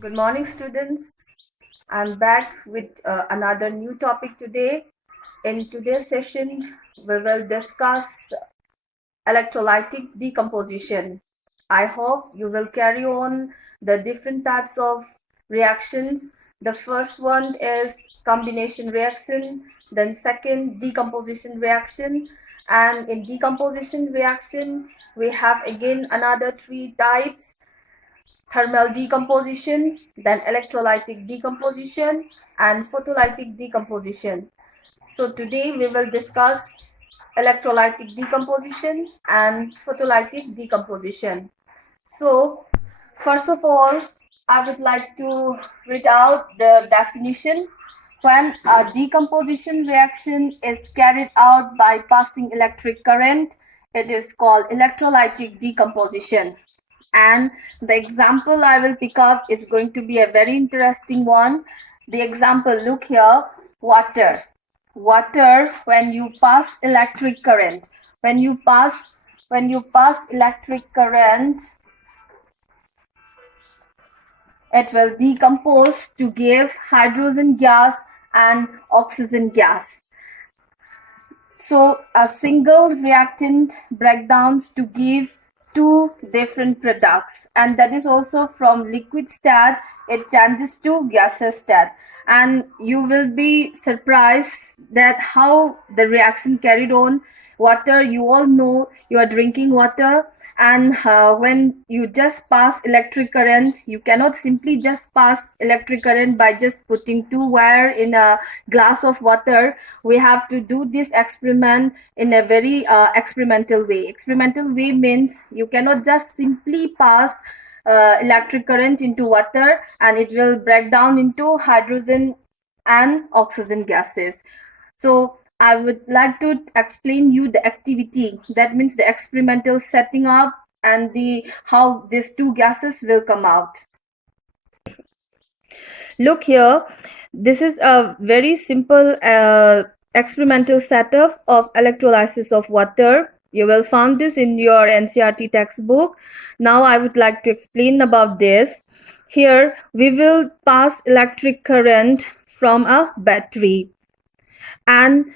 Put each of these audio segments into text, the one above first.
Good morning, students. I'm back with another new topic today. In today's session, we will discuss electrolytic decomposition. I hope you will carry on the different types of reactions. The first one is combination reaction, then second decomposition reaction, and in decomposition reaction we have again another three types: thermal decomposition, then electrolytic decomposition, and photolytic decomposition. So today we will discuss electrolytic decomposition and photolytic decomposition. So first of all, I would like to read out the definition. When a decomposition reaction is carried out by passing electric current, it is called electrolytic decomposition. And the example I will pick up is going to be a very interesting one. The example, look here, water. Water, when you pass electric current, when you pass electric current, it will decompose to give hydrogen gas and oxygen gas. So a single reactant breakdowns to give two different products, and that is also from liquid state it changes to gaseous state. And you will be surprised that how the reaction carried on. Water, you all know, you are drinking water, and when you just pass electric current, you cannot simply just pass electric current by just putting two wire in a glass of water. We have to do this experiment in a very experimental way. Experimental way means you cannot just simply pass electric current into water and it will break down into hydrogen and oxygen gases. So I would like to explain you the activity, that means the experimental setting up and the how these two gases will come out. Look here, this is a very simple experimental setup of electrolysis of water. You will find this in your NCERT textbook. Now I would like to explain about this. Here we will pass electric current from a battery, and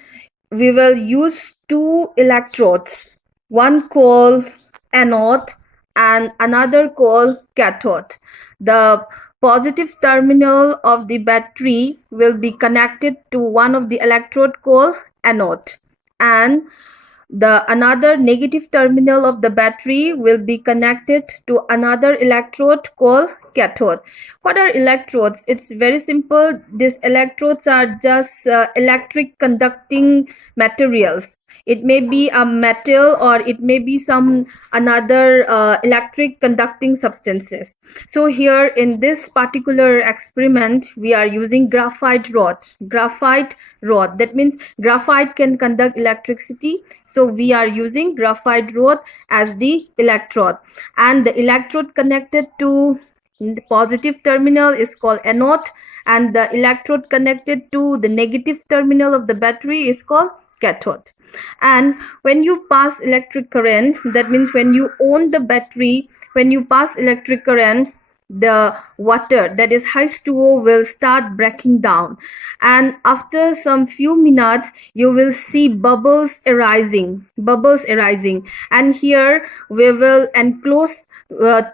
we will use two electrodes, one called anode and another called cathode. The positive terminal of the battery will be connected to one of the electrode called anode, and the another negative terminal of the battery will be connected to another electrode called cathode. What are electrodes? It's very simple. These electrodes are just electric conducting materials. It may be a metal or it may be some another electric conducting substances. So here in this particular experiment, we are using graphite rod. That means graphite can conduct electricity. So we are using graphite rod as the electrode, and the electrode connected to the positive terminal is called anode, and the electrode connected to the negative terminal of the battery is called cathode. And when you pass electric current, that means when you own the battery, when you pass electric current, the water, that is H2O, will start breaking down, and after some few minutes you will see bubbles arising. And here we will enclose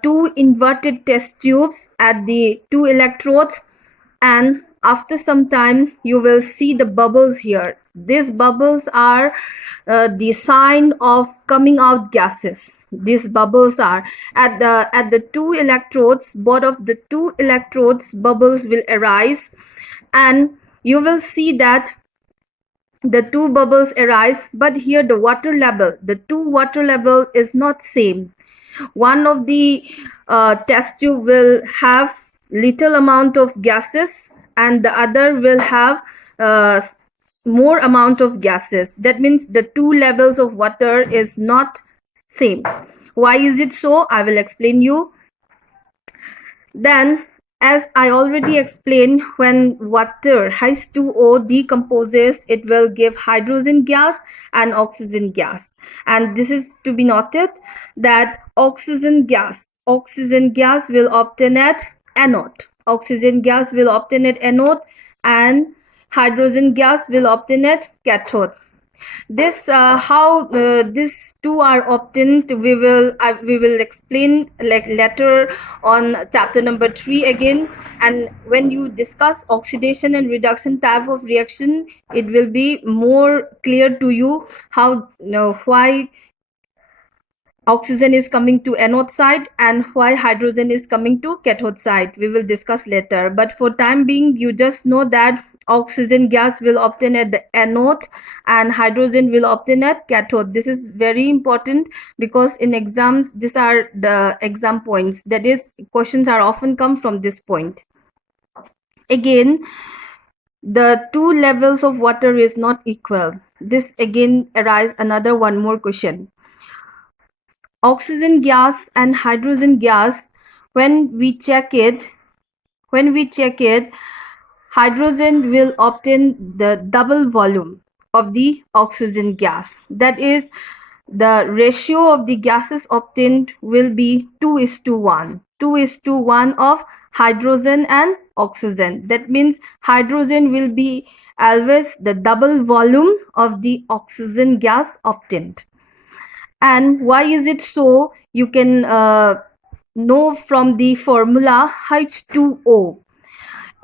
two inverted test tubes at the two electrodes, and after some time you will see the bubbles here. These bubbles are the sign of coming out gases. These bubbles are at the two electrodes. Both of the two electrodes, bubbles will arise, and you will see that the two bubbles arise, but here the two water level is not same. One of the test tube will have little amount of gases and the other will have more amount of gases. That means the two levels of water is not same. Why is it so? I will explain you. Then, as I already explained, when water H2O decomposes, it will give hydrogen gas and oxygen gas. And this is to be noted that oxygen gas will obtain at anode. oxygen gas will obtain at anode and hydrogen gas will obtain at cathode. This how these two are obtained, we will explain like later on chapter number 3 again. And when you discuss oxidation and reduction type of reaction, it will be more clear to you how why oxygen is coming to anode side and why hydrogen is coming to cathode side. We will discuss later, but for time being you just know that oxygen gas will obtain at the anode and hydrogen will obtain at cathode. This is very important because in exams these are the exam points, that is questions are often come from this point. Again, the two levels of water is not equal. This again arise another one more question. Oxygen gas and hydrogen gas, when we check it, hydrogen will obtain the double volume of the oxygen gas. That is, the ratio of the gases obtained will be 2:1. 2:1 of hydrogen and oxygen. That means hydrogen will be always the double volume of the oxygen gas obtained. And why is it so? You can know from the formula H2O.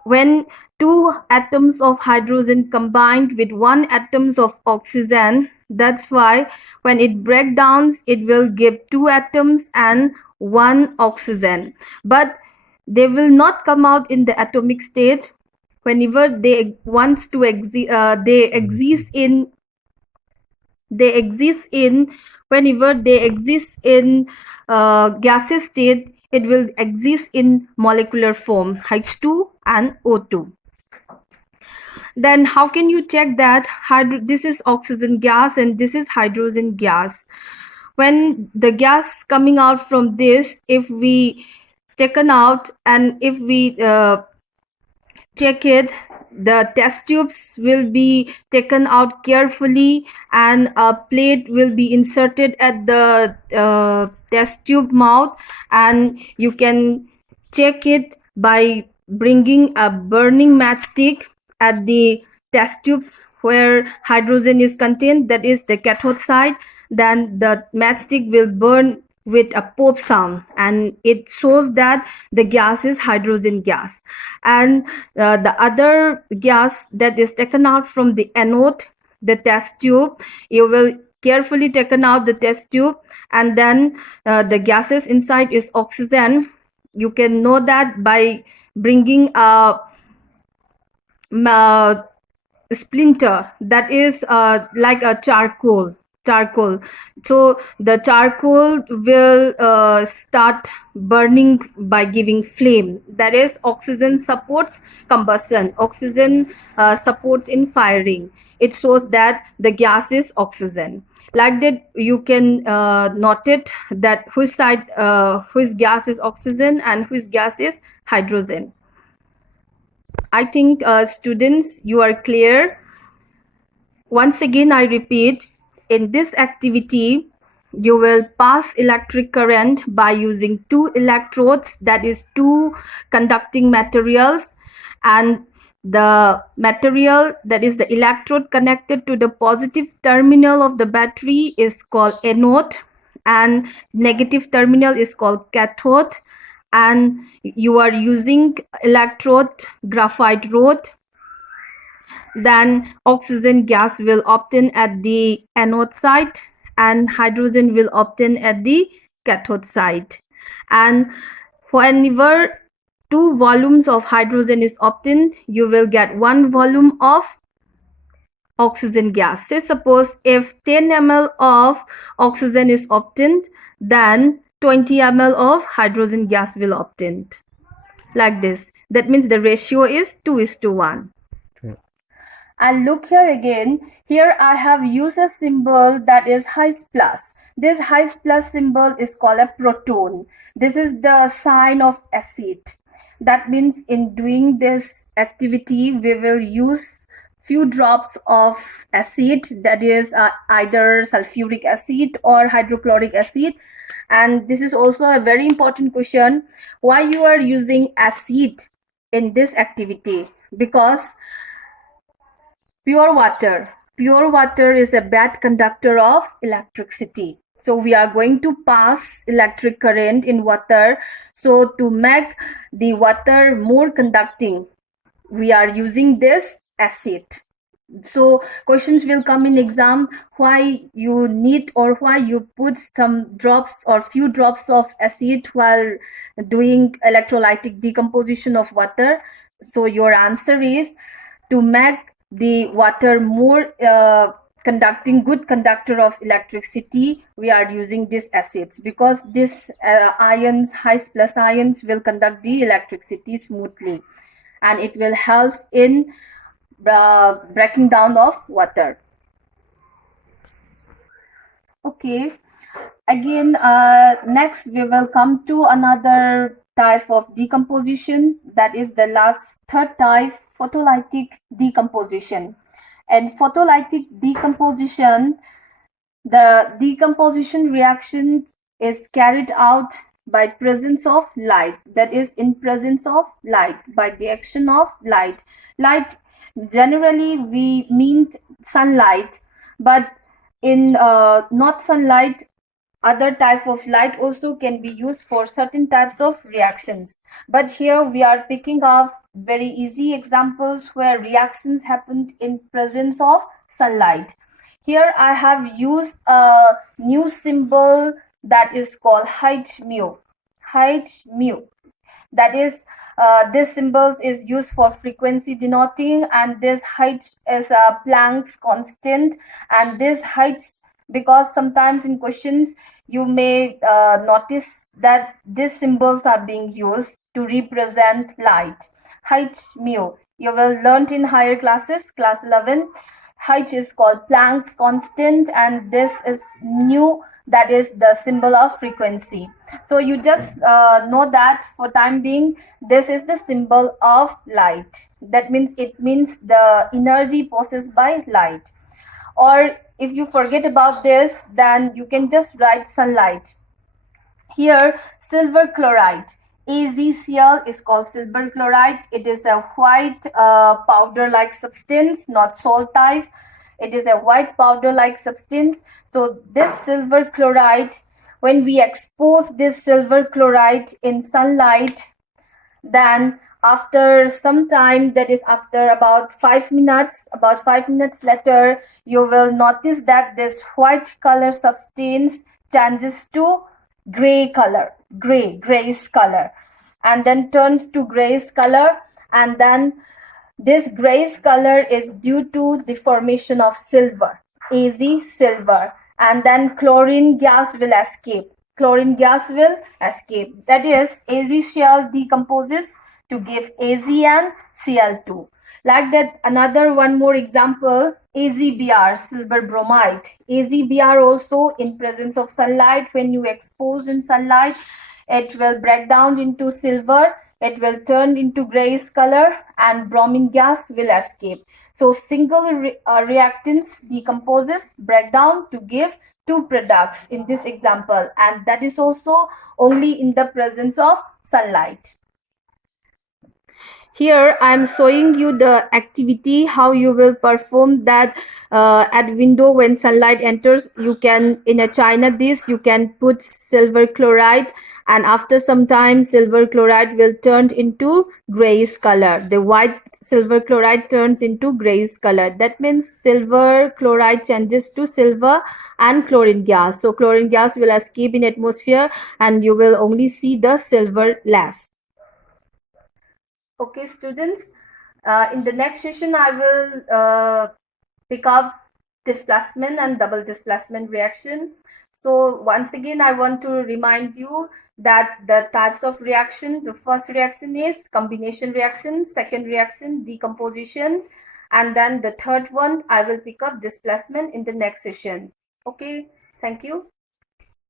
When two atoms of hydrogen combined with one atoms of oxygen, that's why when it breaks down, it will give two atoms and one oxygen. But they will not come out in the atomic state. Whenever they wants to whenever they exist in gaseous state, it will exist in molecular form H2 and O2. Then how can you check that this is oxygen gas and this is hydrogen gas? When the gas coming out from this, if we taken out and if we check it, the test tubes will be taken out carefully and a plate will be inserted at the test tube mouth, and you can check it by bringing a burning matchstick at the test tubes where hydrogen is contained, that is the cathode side. Then the matchstick will burn with a pop sound and it shows that the gas is hydrogen gas. And the other gas that is taken out from the anode, the test tube, you will carefully taken out the test tube, and then the gases inside is oxygen. You can know that by bringing a splinter, that is like a charcoal. So the charcoal will start burning by giving flame. That is, oxygen supports combustion, oxygen supports in firing. It shows that the gas is oxygen. Like that, you can note it that which side which gas is oxygen and which gas is hydrogen. I think students, you are clear. Once again I repeat, in this activity you will pass electric current by using two electrodes, that is two conducting materials, and the material, that is the electrode connected to the positive terminal of the battery, is called anode and negative terminal is called cathode. And you are using electrode graphite rod, then oxygen gas will obtain at the anode side and hydrogen will obtain at the cathode side. And whenever two volumes of hydrogen is obtained, you will get one volume of oxygen gas. Say suppose if 10 ml of oxygen is obtained, then 20 ml of hydrogen gas will obtained. Like this. That means the ratio is 2:1. And look here again, here I have used a symbol that is H plus. This H plus symbol is called a proton. This is the sign of acid. That means in doing this activity, we will use few drops of acid, that is either sulfuric acid or hydrochloric acid. And this is also a very important question, why you are using acid in this activity because pure water is a bad conductor of electricity. So we are going to pass electric current in water. So to make the water more conducting, we are using this acid. So questions will come in exam, why you need or why you put some drops or few drops of acid while doing electrolytic decomposition of water. So your answer is to make the water more conducting, good conductor of electricity, we are using these acids because this ions, high plus ions, will conduct the electricity smoothly and it will help in breaking down of water. Okay, again, next we will come to another type of decomposition, that is the last third type, photolytic decomposition. And photolytic decomposition, the decomposition reaction is carried out by presence of light, that is in presence of light, by the action of light. Light, generally we mean sunlight, but in not sunlight, other type of light also can be used for certain types of reactions. But here we are picking up very easy examples where reactions happened in presence of sunlight. Here I have used a new symbol that is called H mu. H mu. That is, this symbol is used for frequency denoting, and this H is a Planck's constant, and this H, because sometimes in questions you may notice that these symbols are being used to represent light. H mu, you will learn in higher classes, class 11. H is called Planck's constant, and this is mu, that is the symbol of frequency. So you just know that for time being, this is the symbol of light. That means it means the energy possessed by light. Or if you forget about this, then you can just write sunlight. Here, silver chloride, AgCl, is called silver chloride. It is a white powder-like substance, not salt type. It is a white powder-like substance. So this silver chloride, when we expose this silver chloride in sunlight, then after some time, that is after about 5 minutes, about 5 minutes later, you will notice that this white color substance changes to gray color, grayish color, and then turns to grayish color, and then this grayish color is due to the formation of silver, Ag silver, and then chlorine gas will escape. Chlorine gas will escape. That is, AgCl decomposes to give Ag and Cl2. Like that, another one more example, AgBr, silver bromide. AgBr also in presence of sunlight, when you expose in sunlight, it will break down into silver, it will turn into grayish color, and bromine gas will escape. So single reactants decomposes, break down to give two products in this example, and that is also only in the presence of sunlight. Here I am showing you the activity, how you will perform that at window when sunlight enters. You can, in a china dish, you can put silver chloride, and after some time silver chloride will turn into grayish color. The white silver chloride turns into grayish color. That means silver chloride changes to silver and chlorine gas. So chlorine gas will escape in atmosphere and you will only see the silver left. Okay, students, in the next session, I will pick up displacement and double displacement reaction. So once again, I want to remind you that the types of reaction, the first reaction is combination reaction, second reaction, decomposition, and then the third one, I will pick up displacement in the next session. Okay, thank you.